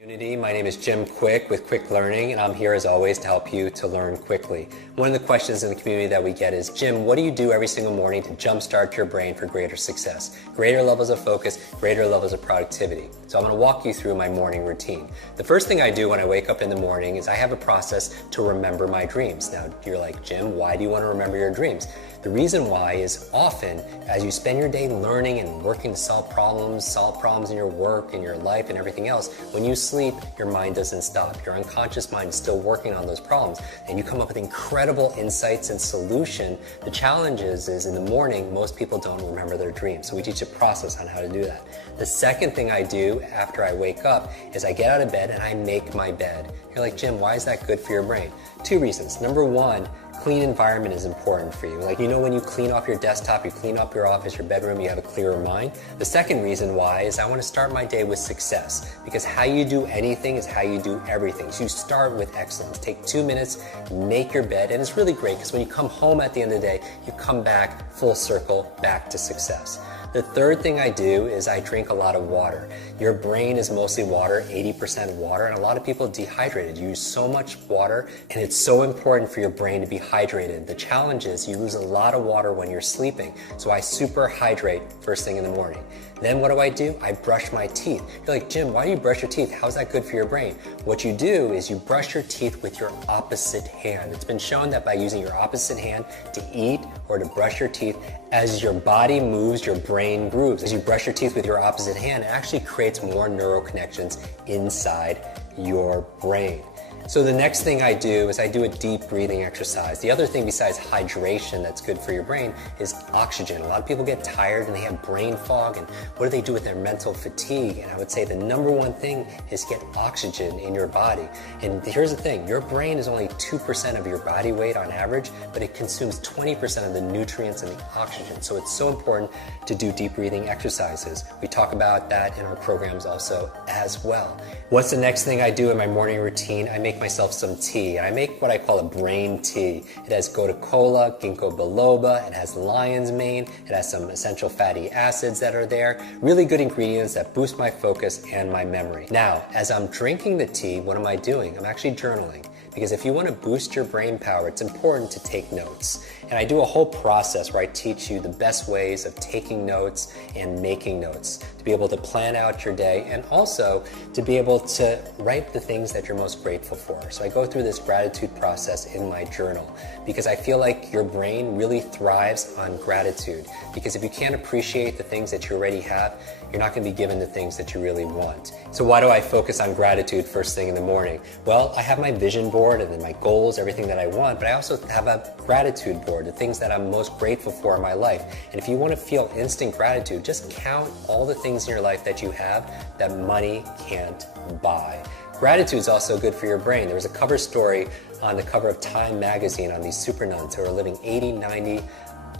Community. My name is Jim Quick with Quick Learning, and I'm here as always to help you to learn quickly. One of the questions in the community that we get is, Jim, what do you do every single morning to jumpstart your brain for greater success, greater levels of focus, greater levels of productivity? So I'm going to walk you through my morning routine. The first thing I do when I wake up in the morning is I have a process to remember my dreams. Now you're like, Jim, why do you want to remember your dreams? The reason why is often as you spend your day learning and working to solve problems in your work, in your life, and everything else, when you sleep, your mind doesn't stop. Your unconscious mind is still working on those problems, and you come up with incredible insights and solution. The challenge is in the morning, most people don't remember their dreams, so we teach a process on how to do that. The second thing I do after I wake up is I get out of bed and I make my bed. You're like, Jim, why is that good for your brain? Two reasons. Number one, clean environment is important for you. Like, you know, when you clean off your desktop, you clean up your office, your bedroom, you have a clearer mind. The second reason why is I want to start my day with success, because how you do anything is how you do everything. So you start with excellence. Take 2 minutes, make your bed, and it's really great because when you come home at the end of the day, you come back full circle, back to success. The third thing I do is I drink a lot of water. Your brain is mostly water, 80% water, and a lot of people dehydrated. You use so much water, and it's so important for your brain to be hydrated. The challenge is you lose a lot of water when you're sleeping, so I super hydrate first thing in the morning. Then what do? I brush my teeth. You're like, Jim, why do you brush your teeth? How's that good for your brain? What you do is you brush your teeth with your opposite hand. It's been shown that by using your opposite hand to eat or to brush your teeth, as your body moves, your brain grooves. As you brush your teeth with your opposite hand, it actually creates more neural connections inside your brain. So the next thing I do is I do a deep breathing exercise. The other thing besides hydration that's good for your brain is oxygen. A lot of people get tired and they have brain fog, and what do they do with their mental fatigue? And I would say the number one thing is get oxygen in your body. And here's the thing, your brain is only 2% of your body weight on average, but it consumes 20% of the nutrients and the oxygen. So it's so important to do deep breathing exercises. We talk about that in our programs also as well. What's the next thing I do in my morning routine? I make myself some tea, and I make what I call a brain tea. It has gotu kola, ginkgo biloba, it has lion's mane, it has some essential fatty acids that are there, really good ingredients that boost my focus and my memory. Now, as I'm drinking the tea, what am I doing? I'm actually journaling, because if you want to boost your brain power, it's important to take notes. And I do a whole process where I teach you the best ways of taking notes and making notes to be able to plan out your day, and also to be able to write the things that you're most grateful for. So I go through this gratitude process in my journal because I feel like your brain really thrives on gratitude. Because if you can't appreciate the things that you already have, you're not going to be given the things that you really want. So why do I focus on gratitude first thing in the morning? Well, I have my vision board and then my goals, everything that I want, but I also have a gratitude board, the things that I'm most grateful for in my life. And if you want to feel instant gratitude, just count all the things in your life that you have that money can't buy. Gratitude is also good for your brain. There was a cover story on the cover of Time magazine on these super nuns who are living 80, 90,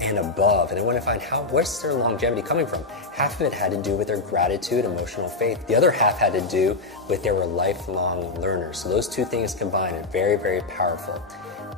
and above, and I want to find where's their longevity coming from. Half of it had to do with their gratitude, emotional faith. The other half had to do with they were lifelong learners. So those two things combined are very, very powerful.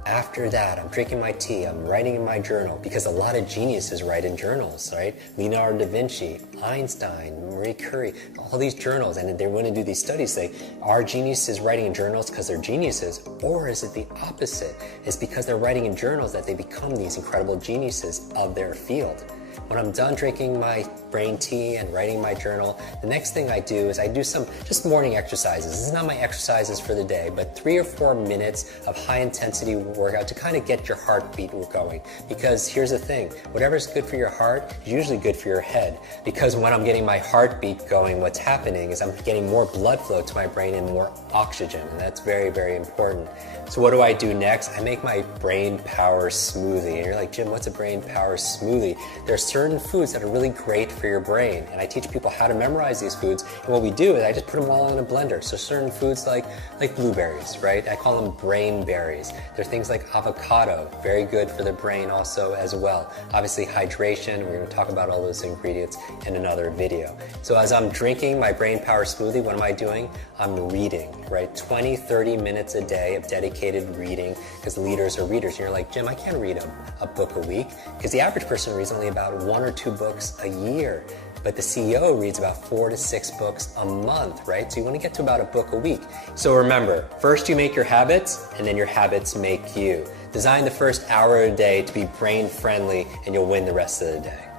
After that, I'm drinking my tea, I'm writing in my journal, because a lot of geniuses write in journals, right? Leonardo da Vinci, Einstein, Marie Curie, all these journals, and they want to do these studies, say, are geniuses writing in journals because they're geniuses, or is it the opposite? It's because they're writing in journals that they become these incredible geniuses of their field. When I'm done drinking my brain tea and writing my journal, the next thing I do is I do some just morning exercises. This is not my exercises for the day, but 3 or 4 minutes of high intensity workout to kind of get your heartbeat going. Because here's the thing, whatever's good for your heart is usually good for your head. Because when I'm getting my heartbeat going, what's happening is I'm getting more blood flow to my brain and more oxygen, and that's very, very important. So what do I do next? I make my brain power smoothie. And you're like, Jim, what's a brain power smoothie? There are certain foods that are really great for your brain, and I teach people how to memorize these foods. And what we do is I just put them all in a blender. So certain foods like blueberries, right? I call them brain berries. There are things like avocado, very good for the brain also as well. Obviously hydration, we're going to talk about all those ingredients in another video. So as I'm drinking my brain power smoothie, what am I doing? I'm reading, right? 20, 30 minutes a day of dedicated reading, because leaders are readers. And you're like, Jim, I can't read a book a week, because the average person reads only about 1 or 2 books a year. but the CEO reads about 4 to 6 books a month, right? So you want to get to about a book a week. So remember, first you make your habits, and then your habits make you. Design the first hour of the day to be brain friendly, and you'll win the rest of the day.